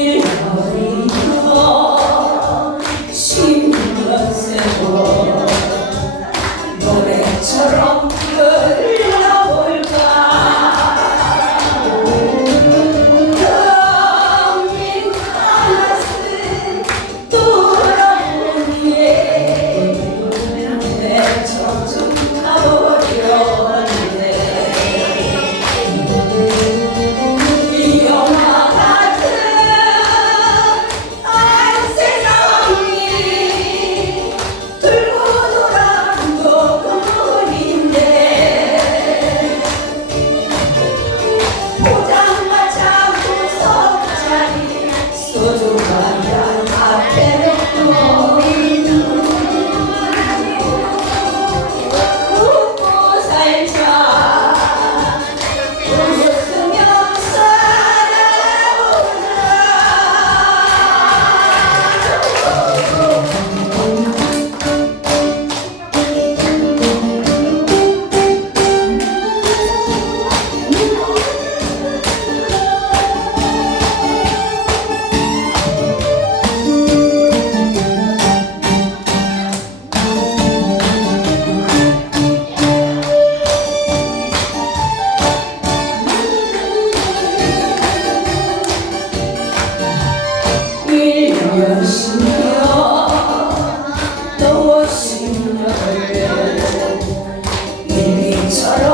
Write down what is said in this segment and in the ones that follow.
Happy sorry.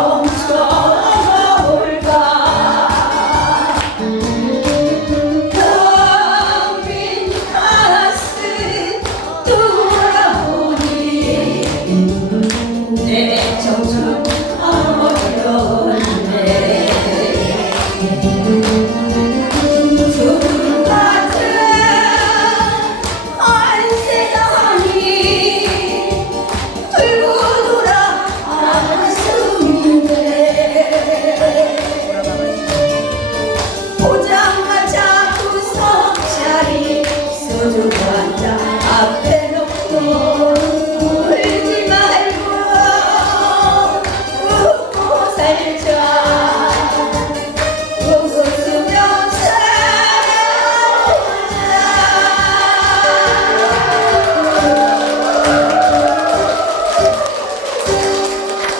do.